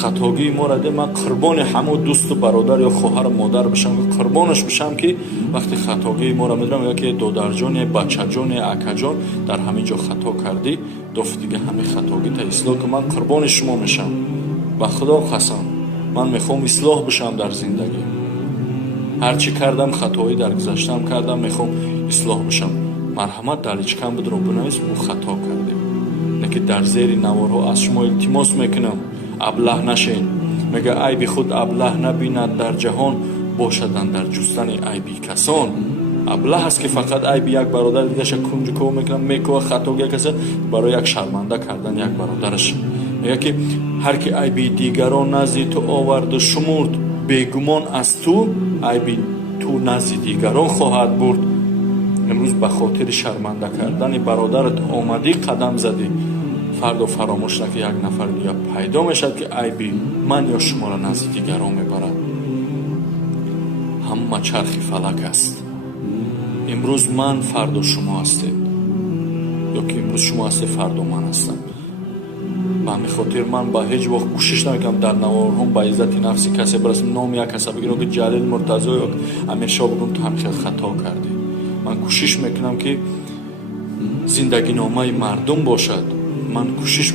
خطاگی ما را ده من قربان همه دوست و برادر یا خواهر و مادر بشم و قربانش بشم که وقتی خطاگی ما را میدونم یکی دادر جان یا بچه جان یا اکا جان در همین جا خطا کردی دفت دیگه همین خطاگی تا اصلاح که من قربان شما میشم و خدا قسم من میخوام اصلاح بشم در زندگی هرچی کردم خطایی در گذشتم کردم میخوام اصلاح بشم مرحمت در هیچ کم بدرو بنویس او خطا کردیم نکه در زیر نوارها از شما التماس میکنم ابله نشین میگه عیب خود ابله نبیند در جهان باشدن در جستن عیبی کسان ابله هست که فقط عیب یک برادر دیگه ش کنجکاو میکنه میکوه خطاگی کسی برای یک شرمنده کردن یک برادرش میگه که هر کی عیب دیگران نزد تو آورد و شمرد بیگمان از تو عیب تو نزد دیگران خواهد برد امروز به خاطر شرمنده کردن برادرت آمدی قدم زدی فردا فراموش نکن یک نفر دیگه پیدا میشد که عیبی من یا شما را نزد دیگران میبرد همه چرخی فلک است امروز من فردا شما هستید یا که امروز شما هستید فردا من هستم به همین خاطر من با هیچ وقت کوشش نمیکنم در نوارهم به عزت نفس کسی برسم نام یک کسی بگیرم که جلیل مرتضی یا همیشه بگم تو همیشه خطا کردی من کوشش میکنم که زندگی نامه مردم باشد من کوشش